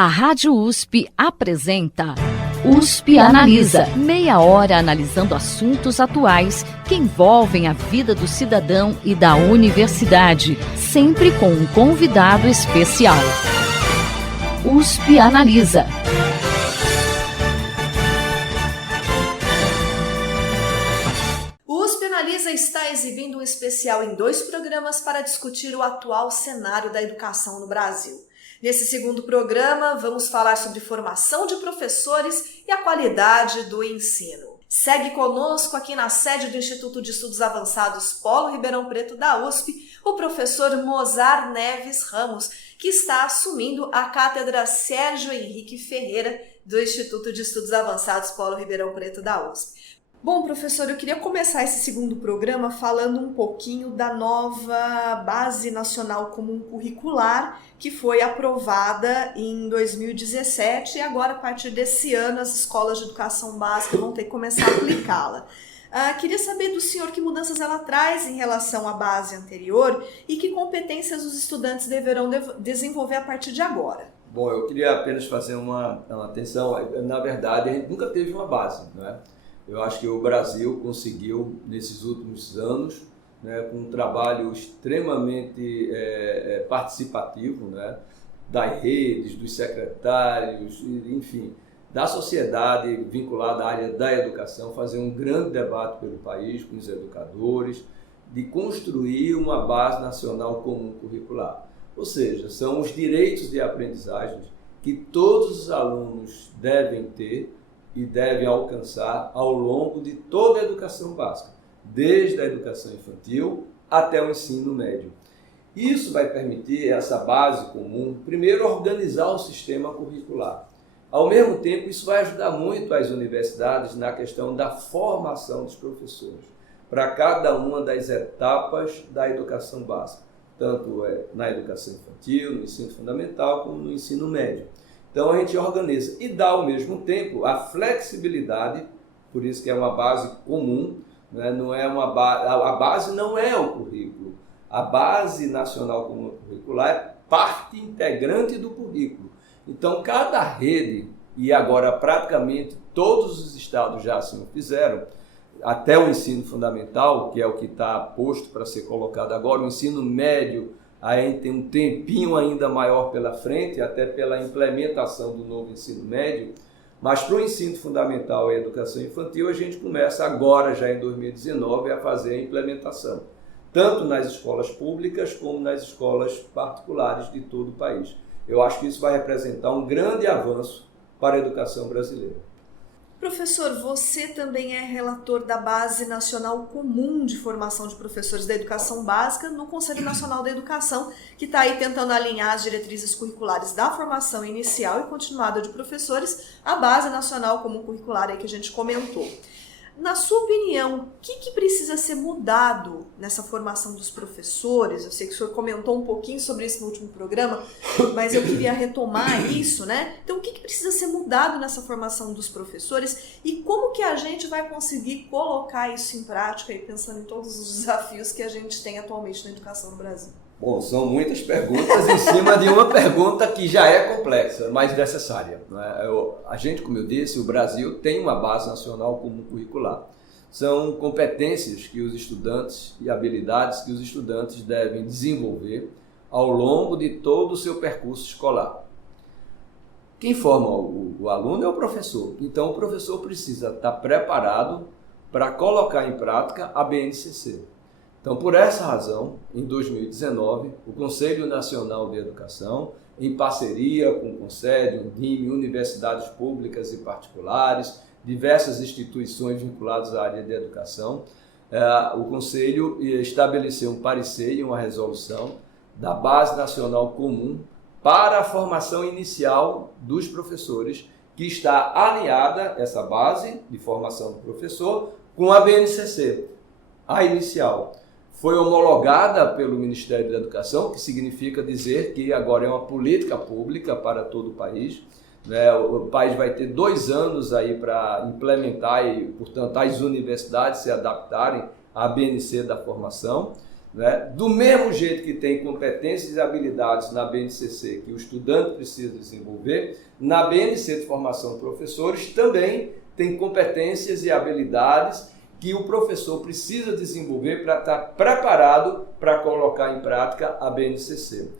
A Rádio USP apresenta USP Analisa. Meia hora analisando assuntos atuais que envolvem a vida do cidadão e da universidade, sempre com um convidado especial. USP Analisa. O USP Analisa está exibindo um especial em 2 programas para discutir o atual cenário da educação no Brasil. Nesse segundo programa, vamos falar sobre formação de professores e a qualidade do ensino. Segue conosco aqui na sede do Instituto de Estudos Avançados Polo Ribeirão Preto da USP, o professor Mozar Neves Ramos, que está assumindo a cátedra Sérgio Henrique Ferreira do Instituto de Estudos Avançados Polo Ribeirão Preto da USP. Bom, professor, eu queria começar esse segundo programa falando um pouquinho da nova Base Nacional Comum Curricular, que foi aprovada em 2017 e agora, a partir desse ano, as escolas de educação básica vão ter que começar a aplicá-la. Queria saber do senhor que mudanças ela traz em relação à base anterior e que competências os estudantes deverão desenvolver a partir de agora. Bom, eu queria apenas fazer uma atenção. Na verdade, a gente nunca teve uma base, não é? Eu acho que o Brasil conseguiu, nesses últimos anos, né, com um trabalho extremamente participativo, né, das redes, dos secretários, enfim, da sociedade vinculada à área da educação, fazer um grande debate pelo país, com os educadores, de construir uma base nacional comum curricular. Ou seja, são os direitos de aprendizagem que todos os alunos devem ter e devem alcançar ao longo de toda a educação básica, desde a educação infantil até o ensino médio. Isso vai permitir, essa base comum, primeiro organizar o sistema curricular. Ao mesmo tempo, isso vai ajudar muito as universidades na questão da formação dos professores, para cada uma das etapas da educação básica, tanto na educação infantil, no ensino fundamental, como no ensino médio. Então a gente organiza e dá ao mesmo tempo a flexibilidade, por isso que é uma base comum, né? Não é a base não é o currículo. A base nacional comum curricular é parte integrante do currículo. Então cada rede, e agora praticamente todos os estados já assim o fizeram, até o ensino fundamental, que é o que está posto para ser colocado agora, o ensino médio, aí tem um tempinho ainda maior pela frente, até pela implementação do novo ensino médio, mas para o ensino fundamental e a educação infantil, a gente começa agora, já em 2019, a fazer a implementação, tanto nas escolas públicas como nas escolas particulares de todo o país. Eu acho que isso vai representar um grande avanço para a educação brasileira. Professor, você também é relator da Base Nacional Comum de Formação de Professores da Educação Básica no Conselho Nacional da Educação, que está aí tentando alinhar as diretrizes curriculares da formação inicial e continuada de professores à Base Nacional Comum Curricular aí que a gente comentou. Na sua opinião, o que precisa ser mudado nessa formação dos professores? Eu sei que o senhor comentou um pouquinho sobre isso no último programa, mas eu queria retomar isso, né? Então, o que precisa ser mudado nessa formação dos professores e como que a gente vai conseguir colocar isso em prática, aí, pensando em todos os desafios que a gente tem atualmente na educação no Brasil? Bom, são muitas perguntas em cima de uma pergunta que já é complexa, mas necessária, né? A gente, como eu disse, o Brasil tem uma base nacional comum curricular. São competências que os estudantes e habilidades que os estudantes devem desenvolver ao longo de todo o seu percurso escolar. Quem forma o aluno é o professor, então o professor precisa estar preparado para colocar em prática a BNCC. Então, por essa razão, em 2019, o Conselho Nacional de Educação, em parceria com o CONSED, UNDIME, universidades públicas e particulares, diversas instituições vinculadas à área de educação, o Conselho estabeleceu um parecer e uma resolução da Base Nacional Comum para a formação inicial dos professores, que está alinhada, essa base de formação do professor, com a BNCC, a inicial. Foi homologada pelo Ministério da Educação, que significa dizer que agora é uma política pública para todo o país. Né? O país vai ter 2 anos aí para implementar e, portanto, as universidades se adaptarem à BNC da formação. né? Do mesmo jeito que tem competências e habilidades na BNCC que o estudante precisa desenvolver, na BNC de formação de professores também tem competências e habilidades que o professor precisa desenvolver para estar preparado para colocar em prática a BNCC.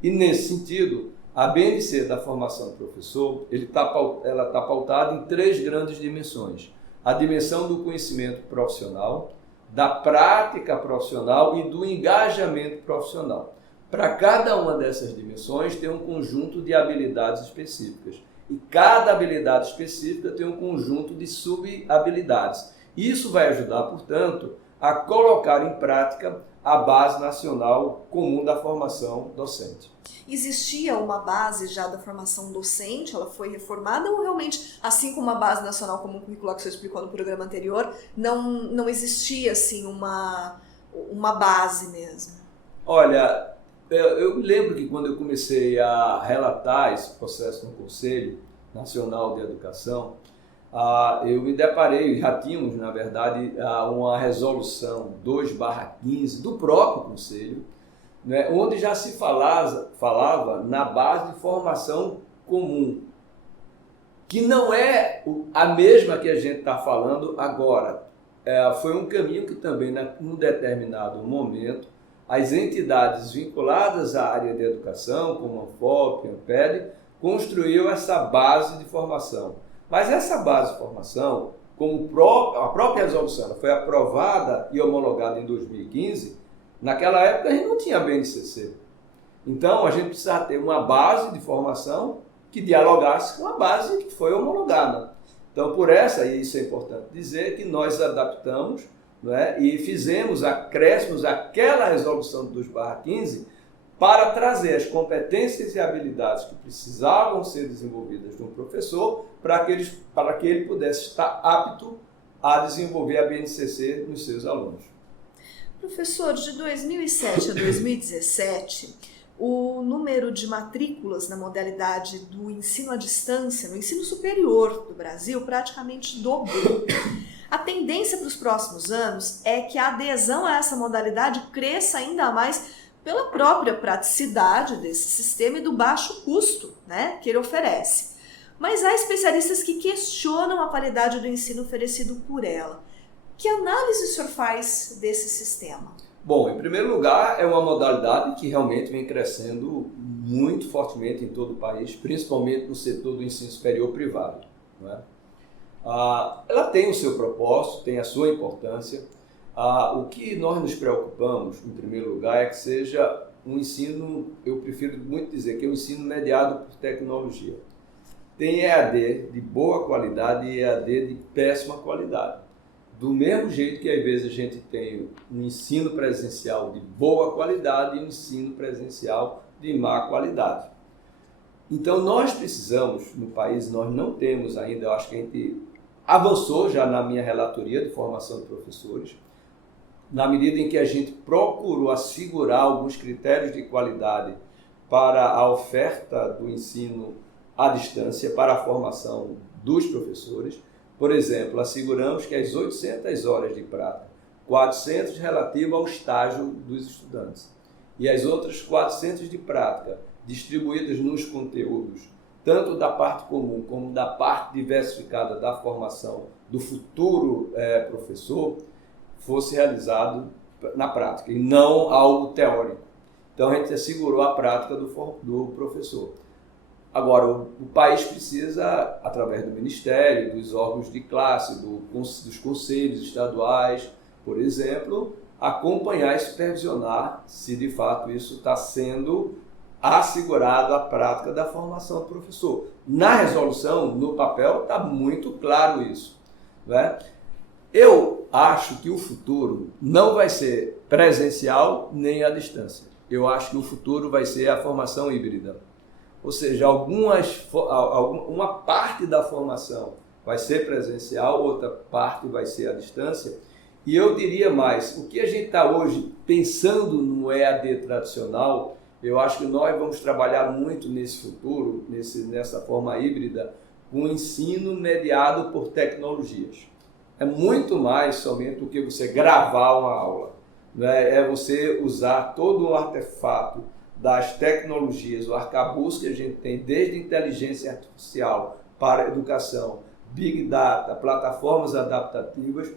E nesse sentido, a BNC da formação do professor, ela está pautada em 3 grandes dimensões. A dimensão do conhecimento profissional, da prática profissional e do engajamento profissional. Para cada uma dessas dimensões tem um conjunto de habilidades específicas. E cada habilidade específica tem um conjunto de sub-habilidades. Isso vai ajudar, portanto, a colocar em prática a Base Nacional Comum da Formação Docente. Existia uma base já da formação docente, ela foi reformada ou realmente, assim como a Base Nacional Comum Curricular que você explicou no programa anterior, não existia assim uma base mesmo? Olha, eu lembro que quando eu comecei a relatar esse processo no Conselho Nacional de Educação, eu me deparei, já tínhamos, na verdade, uma resolução 2/15 do próprio Conselho, né, onde já se falava na base de formação comum, que não é a mesma que a gente está falando agora. Foi um caminho que também, num determinado momento, as entidades vinculadas à área de educação, como a ANFOP, a ANPED, construiu essa base de formação. Mas essa base de formação, como a própria resolução ela foi aprovada e homologada em 2015, naquela época a gente não tinha BNCC. Então a gente precisava ter uma base de formação que dialogasse com a base que foi homologada. Então por e isso é importante dizer, que nós adaptamos, né, e fizemos acréscimos àquela resolução de 2/15 para trazer as competências e habilidades que precisavam ser desenvolvidas no professor para que ele pudesse estar apto a desenvolver a BNCC nos seus alunos. Professor, de 2007 a 2017, o número de matrículas na modalidade do ensino à distância, no ensino superior do Brasil, praticamente dobrou. A tendência para os próximos anos é que a adesão a essa modalidade cresça ainda mais pela própria praticidade desse sistema e do baixo custo, né, que ele oferece. Mas há especialistas que questionam a qualidade do ensino oferecido por ela. Que análise o senhor faz desse sistema? Bom, em primeiro lugar, é uma modalidade que realmente vem crescendo muito fortemente em todo o país, principalmente no setor do ensino superior privado, não é? Ela tem o seu propósito, tem a sua importância. O que nós nos preocupamos, em primeiro lugar, é que seja um ensino, eu prefiro muito dizer que é um ensino mediado por tecnologia. Tem EAD de boa qualidade e EAD de péssima qualidade. Do mesmo jeito que às vezes a gente tem um ensino presencial de boa qualidade e um ensino presencial de má qualidade. Então nós precisamos, no país, nós não temos ainda, eu acho que a gente avançou já na minha relatoria de formação de professores, na medida em que a gente procurou assegurar alguns critérios de qualidade para a oferta do ensino à distância, para a formação dos professores. Por exemplo, asseguramos que as 800 horas de prática, 400 relativo ao estágio dos estudantes e as outras 400 de prática distribuídas nos conteúdos, tanto da parte comum como da parte diversificada da formação do futuro professor, fosse realizado na prática e não algo teórico. Então a gente assegurou a prática do professor. Agora, o país precisa, através do Ministério, dos órgãos de classe, dos conselhos estaduais, por exemplo, acompanhar e supervisionar se de fato isso está sendo assegurado a prática da formação do professor. Na resolução, no papel, está muito claro isso, né? Eu acho que o futuro não vai ser presencial nem à distância. Eu acho que o futuro vai ser a formação híbrida. Ou seja, uma parte da formação vai ser presencial, outra parte vai ser à distância. E eu diria mais, o que a gente está hoje pensando no EAD tradicional, eu acho que nós vamos trabalhar muito nesse futuro, nessa forma híbrida, com o ensino mediado por tecnologias. É muito mais somente do que você gravar uma aula. né? É você usar todo o artefato das tecnologias, o arcabouço que a gente tem, desde inteligência artificial para a educação, Big Data, plataformas adaptativas,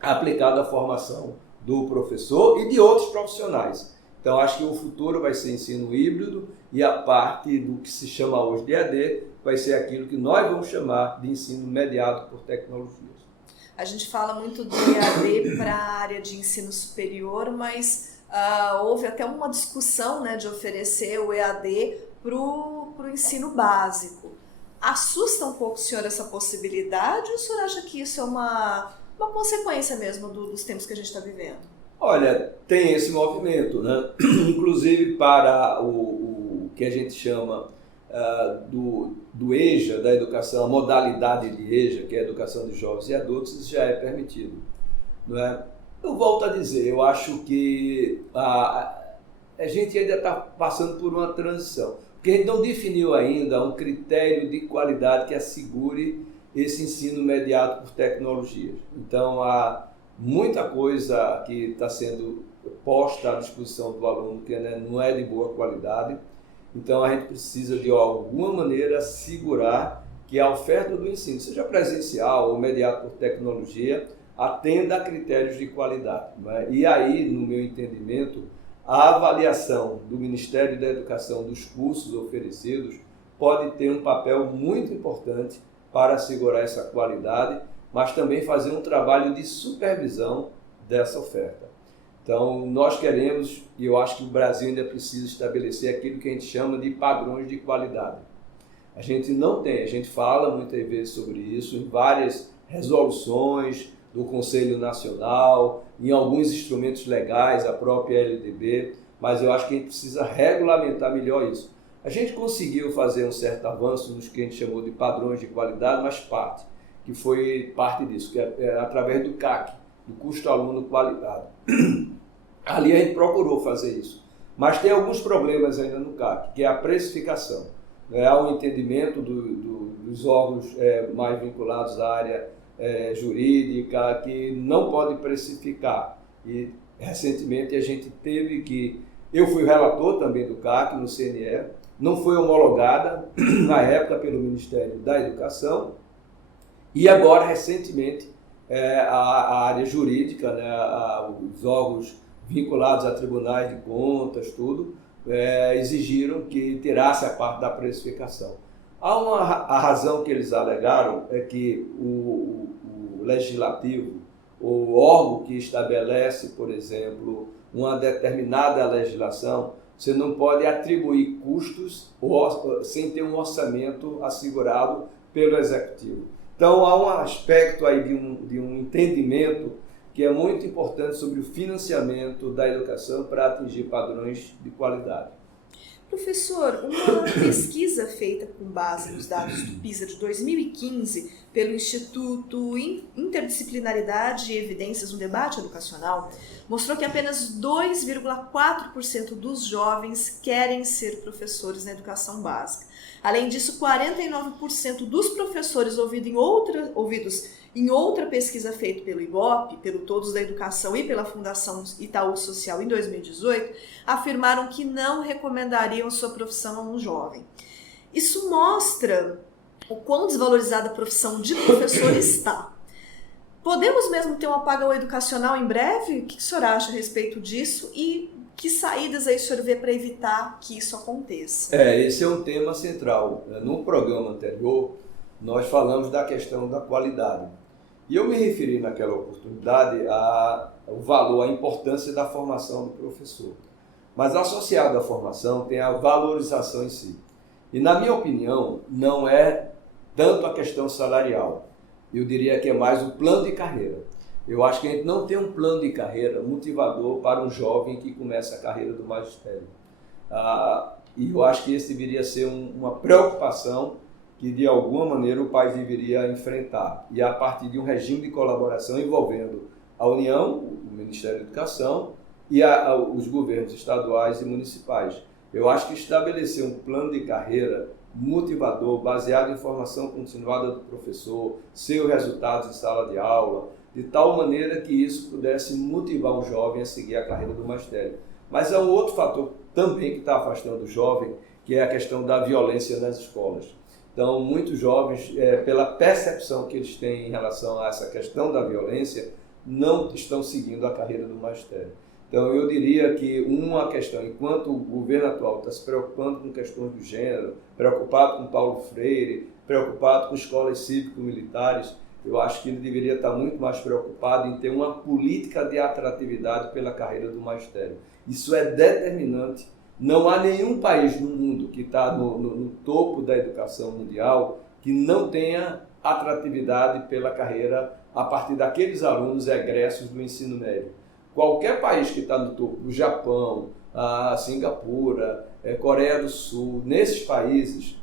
aplicado à formação do professor e de outros profissionais. Então, acho que o futuro vai ser ensino híbrido e a parte do que se chama hoje de EAD vai ser aquilo que nós vamos chamar de ensino mediado por tecnologias. A gente fala muito do EAD para a área de ensino superior, mas houve até uma discussão, né, de oferecer o EAD para o ensino básico. Assusta um pouco o senhor essa possibilidade ou o senhor acha que isso é uma consequência mesmo dos tempos que a gente está vivendo? Olha, tem esse movimento, né? Inclusive para o que a gente chama do EJA, da educação, a modalidade de EJA, que é a educação de jovens e adultos, isso já é permitido. Não é? Eu volto a dizer, eu acho que a gente ainda está passando por uma transição, porque a gente não definiu ainda um critério de qualidade que assegure esse ensino mediado por tecnologias. Então, há muita coisa que está sendo posta à disposição do aluno que não é de boa qualidade. Então, a gente precisa, de alguma maneira, assegurar que a oferta do ensino, seja presencial ou mediado por tecnologia, atenda a critérios de qualidade. Né? E aí, no meu entendimento, a avaliação do Ministério da Educação dos cursos oferecidos pode ter um papel muito importante para assegurar essa qualidade, mas também fazer um trabalho de supervisão dessa oferta. Então, nós queremos, e eu acho que o Brasil ainda precisa estabelecer aquilo que a gente chama de padrões de qualidade. A gente não tem, a gente fala muitas vezes sobre isso em várias resoluções do Conselho Nacional, em alguns instrumentos legais, a própria LDB, mas eu acho que a gente precisa regulamentar melhor isso. A gente conseguiu fazer um certo avanço nos que a gente chamou de padrões de qualidade, mas que foi parte disso, que é através do CAC, do custo aluno qualidade. Ali a gente procurou fazer isso. Mas tem alguns problemas ainda no CAC, que é a precificação. Há um entendimento dos órgãos mais vinculados à área jurídica que não pode precificar. E recentemente a gente teve que... Eu fui relator também do CAC no CNE, não foi homologada na época pelo Ministério da Educação, e agora, recentemente, a área jurídica, né, os órgãos vinculados a tribunais de contas, tudo, exigiram que tirasse a parte da precificação. A razão que eles alegaram é que o legislativo, o órgão que estabelece, por exemplo, uma determinada legislação, você não pode atribuir custos sem ter um orçamento assegurado pelo Executivo. Então, há um aspecto aí de um entendimento que é muito importante sobre o financiamento da educação para atingir padrões de qualidade. Professor, uma pesquisa feita com base nos dados do PISA de 2015 pelo Instituto Interdisciplinaridade e Evidências no Debate Educacional mostrou que apenas 2,4% dos jovens querem ser professores na educação básica. Além disso, 49% dos professores ouvidos em outra pesquisa feita pelo IBOP, pelo Todos da Educação e pela Fundação Itaú Social em 2018, afirmaram que não recomendariam sua profissão a um jovem. Isso mostra o quão desvalorizada a profissão de professor está. Podemos mesmo ter um apagão educacional em breve? O que o senhor acha a respeito disso e que saídas aí o senhor vê para evitar que isso aconteça? Esse é um tema central. No programa anterior, nós falamos da questão da qualidade. E eu me referi naquela oportunidade ao valor, à importância da formação do professor. Mas associado à formação tem a valorização em si. E na minha opinião, não é tanto a questão salarial. Eu diria que é mais o plano de carreira. Eu acho que a gente não tem um plano de carreira motivador para um jovem que começa a carreira do magistério. E eu acho que esse deveria ser uma preocupação que, de alguma maneira, o país deveria enfrentar. E a partir de um regime de colaboração envolvendo a União, o Ministério da Educação e os governos estaduais e municipais. Eu acho que estabelecer um plano de carreira motivador, baseado em formação continuada do professor, seus resultados em sala de aula, de tal maneira que isso pudesse motivar um jovem a seguir a carreira do magistério. Mas há um outro fator também que está afastando o jovem, que é a questão da violência nas escolas. Então, muitos jovens, pela percepção que eles têm em relação a essa questão da violência, não estão seguindo a carreira do magistério. Então, eu diria que uma questão, enquanto o governo atual está se preocupando com questões do gênero, preocupado com Paulo Freire, preocupado com escolas cívico-militares, eu acho que ele deveria estar muito mais preocupado em ter uma política de atratividade pela carreira do magistério. Isso é determinante. Não há nenhum país no mundo que está no topo da educação mundial que não tenha atratividade pela carreira a partir daqueles alunos egressos do ensino médio. Qualquer país que está no topo, o Japão, a Singapura, Coreia do Sul, nesses países,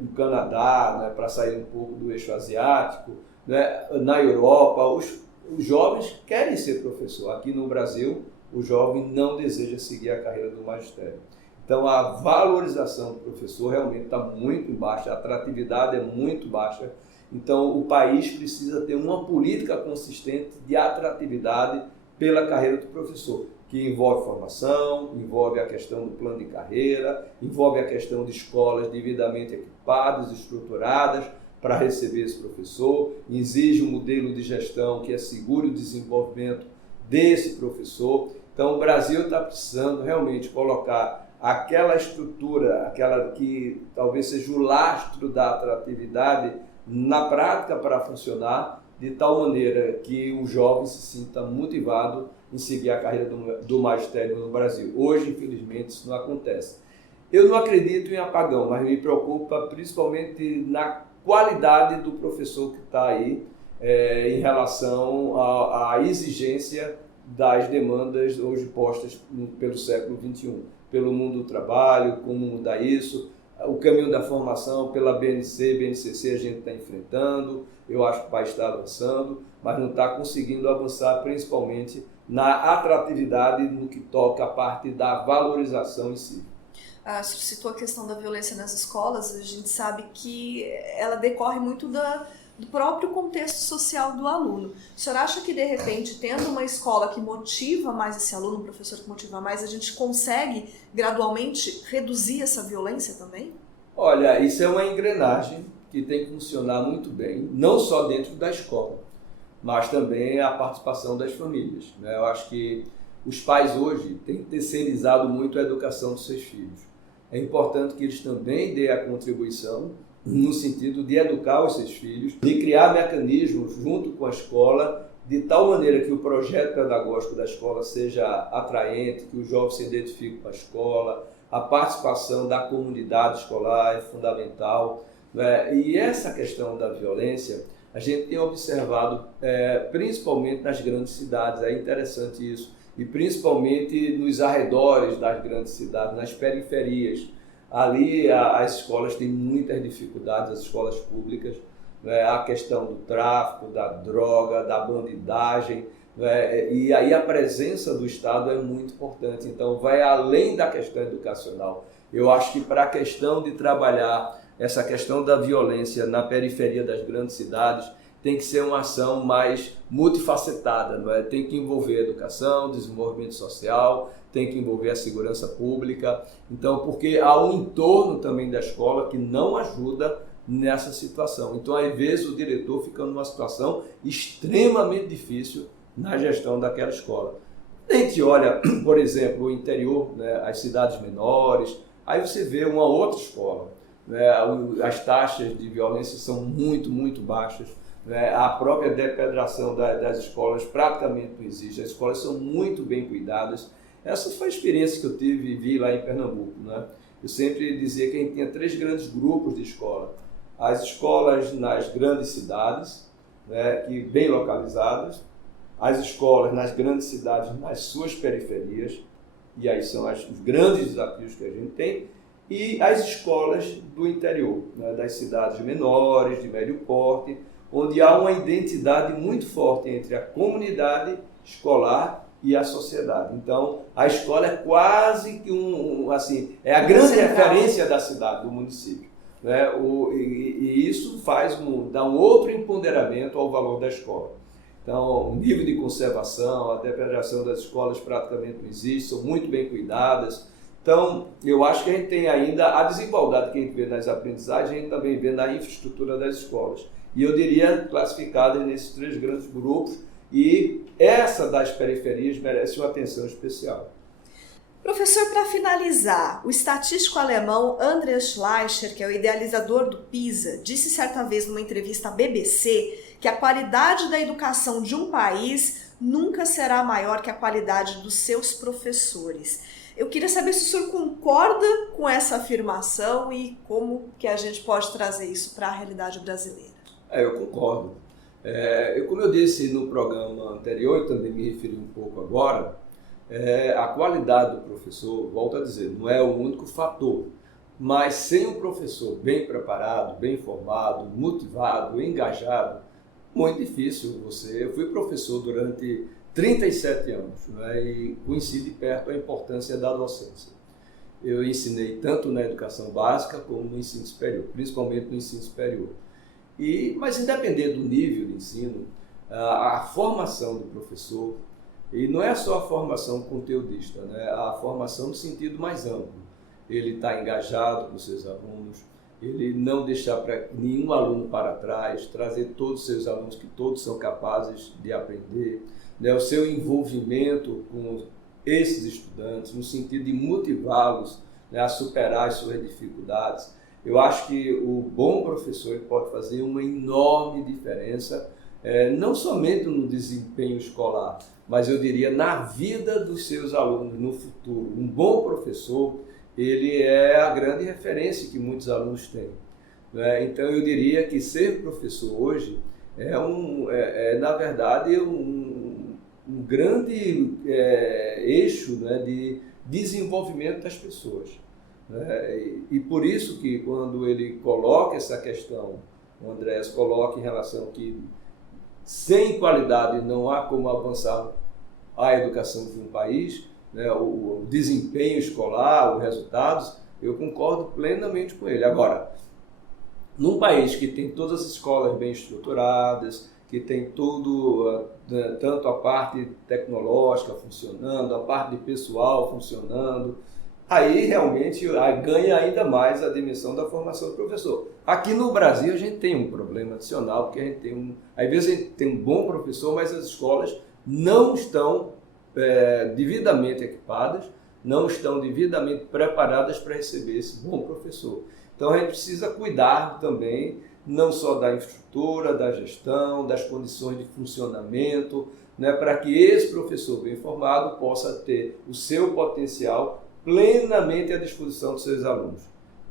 o Canadá, né, para sair um pouco do eixo asiático, né, na Europa, os jovens querem ser professor. Aqui no Brasil, o jovem não deseja seguir a carreira do magistério. Então, a valorização do professor realmente está muito baixa, a atratividade é muito baixa. Então, o país precisa ter uma política consistente de atratividade pela carreira do professor, que envolve formação, envolve a questão do plano de carreira, envolve a questão de escolas devidamente equipadas, estruturadas para receber esse professor, exige um modelo de gestão que assegure o desenvolvimento desse professor. Então, o Brasil está precisando realmente colocar aquela estrutura, aquela que talvez seja o lastro da atratividade na prática para funcionar, de tal maneira que o jovem se sinta motivado em seguir a carreira do magistério no Brasil. Hoje, infelizmente, isso não acontece. Eu não acredito em apagão, mas me preocupa principalmente na qualidade do professor que está aí em relação à exigência das demandas hoje postas pelo século XXI, pelo mundo do trabalho, como mudar isso, o caminho da formação pela BNC, BNCC a gente está enfrentando, eu acho que o país está avançando, mas não está conseguindo avançar principalmente na atratividade no que toca a parte da valorização em si. O senhor citou a questão da violência nas escolas, a gente sabe que ela decorre muito do próprio contexto social do aluno. O senhor acha que, de repente, tendo uma escola que motiva mais esse aluno, um professor que motiva mais, a gente consegue gradualmente reduzir essa violência também? Olha, isso é uma engrenagem que tem que funcionar muito bem, não só dentro da escola, mas também a participação das famílias, né? Eu acho que os pais hoje têm terceirizado muito a educação dos seus filhos. É importante que eles também dêem a contribuição no sentido de educar os seus filhos, de criar mecanismos junto com a escola, de tal maneira que o projeto pedagógico da escola seja atraente, que o jovem se identifique com a escola, a participação da comunidade escolar é fundamental, né? E essa questão da violência, a gente tem observado principalmente nas grandes cidades, é interessante isso, e principalmente nos arredores das grandes cidades, nas periferias. Ali as escolas têm muitas dificuldades, as escolas públicas, né? A questão do tráfico, da droga, da bandidagem, né? E aí a presença do Estado é muito importante, então vai além da questão educacional. Eu acho que para a questão de trabalhar essa questão da violência na periferia das grandes cidades, tem que ser uma ação mais multifacetada, não é? Tem que envolver educação, desenvolvimento social, tem que envolver a segurança pública. Então, porque há um entorno também da escola que não ajuda nessa situação. Então, às vezes, o diretor fica numa situação extremamente difícil na gestão daquela escola. A gente olha, por exemplo, o interior, né, as cidades menores, aí você vê uma outra escola, né? As taxas de violência são muito, muito baixas. A própria depedração das escolas praticamente não existe, as escolas são muito bem cuidadas. Essa foi a experiência que eu tive e vi lá em Pernambuco, né? Eu sempre dizia que a gente tinha 3 grandes grupos de escola. As escolas nas grandes cidades, né, que bem localizadas, as escolas nas grandes cidades, nas suas periferias, e aí são os grandes desafios que a gente tem, e as escolas do interior, né, das cidades menores, de médio porte, onde há uma identidade muito forte entre a comunidade escolar e a sociedade. Então, a escola é quase que é a grande referência da cidade, do município, né? E isso dá um outro empoderamento ao valor da escola. Então, o nível de conservação, a depredação das escolas praticamente não existe, são muito bem cuidadas. Então, eu acho que a gente tem ainda a desigualdade que a gente vê nas aprendizagens, a gente também vê na infraestrutura das escolas. E eu diria classificadas nesses 3 grandes grupos, e essa das periferias merece uma atenção especial. Professor, para finalizar, o estatístico alemão Andreas Schleicher, que é o idealizador do PISA, disse certa vez numa entrevista à BBC que a qualidade da educação de um país nunca será maior que a qualidade dos seus professores. Eu queria saber se o senhor concorda com essa afirmação e como que a gente pode trazer isso para a realidade brasileira. Eu concordo. Como eu disse no programa anterior, e também me referi um pouco agora, a qualidade do professor, volto a dizer, não é o único fator, mas sem um professor bem preparado, bem formado, motivado, engajado, muito difícil Eu fui professor durante 37 anos, né, e conheci de perto a importância da docência. Eu ensinei tanto na educação básica como no ensino superior, principalmente no ensino superior. Mas independente do nível de ensino, a formação do professor, e não é só a formação conteudista, né? A formação no sentido mais amplo. Ele está engajado com os seus alunos, ele não deixar nenhum aluno para trás, trazer todos os seus alunos, que todos são capazes de aprender, né? O seu envolvimento com esses estudantes, no sentido de motivá-los, né, a superar as suas dificuldades. Eu acho que o bom professor pode fazer uma enorme diferença, não somente no desempenho escolar, mas eu diria na vida dos seus alunos no futuro. Um bom professor, ele é a grande referência que muitos alunos têm, né? Então eu diria que ser professor hoje na verdade um grande eixo, né, de desenvolvimento das pessoas, né? E por isso que quando ele coloca essa questão, o Andreas coloca em relação que sem qualidade não há como avançar a educação de um país, né, o desempenho escolar, os resultados, eu concordo plenamente com ele. Agora, num país que tem todas as escolas bem estruturadas, que tem tudo, tanto a parte tecnológica funcionando, a parte de pessoal funcionando, aí realmente ganha ainda mais a dimensão da formação do professor. Aqui no Brasil a gente tem um problema adicional, porque a gente tem às vezes a gente tem um bom professor, mas as escolas não estão devidamente equipadas, não estão devidamente preparadas para receber esse bom professor. Então a gente precisa cuidar também, não só da infraestrutura, da gestão, das condições de funcionamento, né, para que esse professor bem formado possa ter o seu potencial plenamente à disposição dos seus alunos.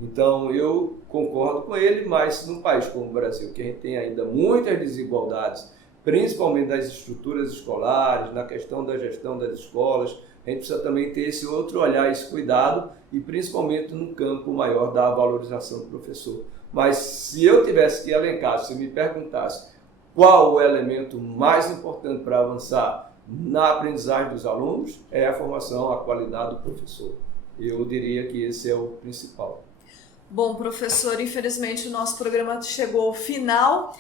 Então eu concordo com ele, mas num país como o Brasil, que a gente tem ainda muitas desigualdades, principalmente das estruturas escolares, na questão da gestão das escolas, a gente precisa também ter esse outro olhar, esse cuidado, e principalmente no campo maior da valorização do professor. Mas se eu tivesse que elencar, se eu me perguntasse qual o elemento mais importante para avançar na aprendizagem dos alunos, é a formação, a qualidade do professor. Eu diria que esse é o principal. Bom, professor, infelizmente o nosso programa chegou ao final.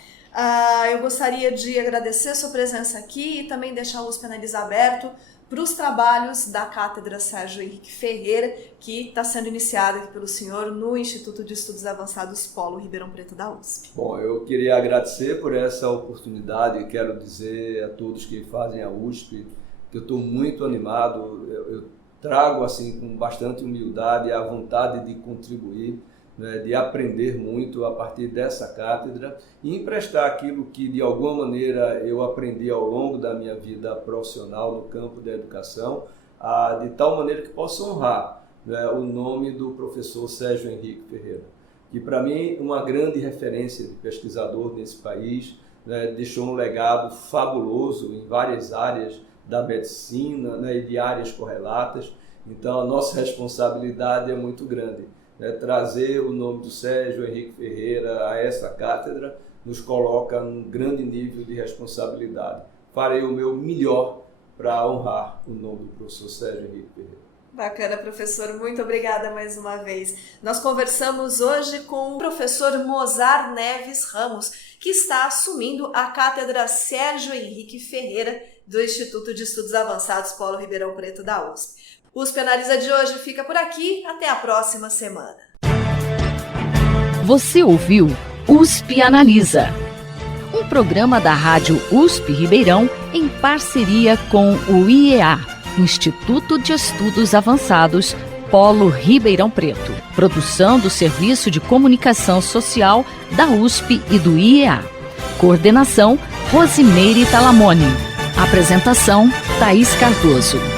Eu gostaria de agradecer a sua presença aqui e também deixar o USP Analisa aberto para os trabalhos da Cátedra Sérgio Henrique Ferreira, que está sendo iniciada aqui pelo senhor no Instituto de Estudos Avançados Polo Ribeirão Preto da USP. Bom, eu queria agradecer por essa oportunidade e quero dizer a todos que fazem a USP que eu estou muito animado, eu trago assim com bastante humildade a vontade de contribuir, né, de aprender muito a partir dessa cátedra e emprestar aquilo que de alguma maneira eu aprendi ao longo da minha vida profissional no campo da educação, de tal maneira que possa honrar, né, o nome do professor Sérgio Henrique Ferreira, que para mim é uma grande referência de pesquisador nesse país, né, deixou um legado fabuloso em várias áreas da medicina, né, e de áreas correlatas. Então a nossa responsabilidade é muito grande. Trazer o nome do Sérgio Henrique Ferreira a essa cátedra nos coloca num grande nível de responsabilidade. Farei o meu melhor para honrar o nome do professor Sérgio Henrique Ferreira. Bacana, professor. Muito obrigada mais uma vez. Nós conversamos hoje com o professor Mozar Neves Ramos, que está assumindo a cátedra Sérgio Henrique Ferreira do Instituto de Estudos Avançados Polo Ribeirão Preto da USP. O USP Analisa de hoje fica por aqui. Até a próxima semana. Você ouviu USP Analisa, um programa da Rádio USP Ribeirão em parceria com o IEA, Instituto de Estudos Avançados Polo Ribeirão Preto. Produção do Serviço de Comunicação Social da USP e do IEA. Coordenação Rosimeire Talamone. Apresentação Thaís Cardoso.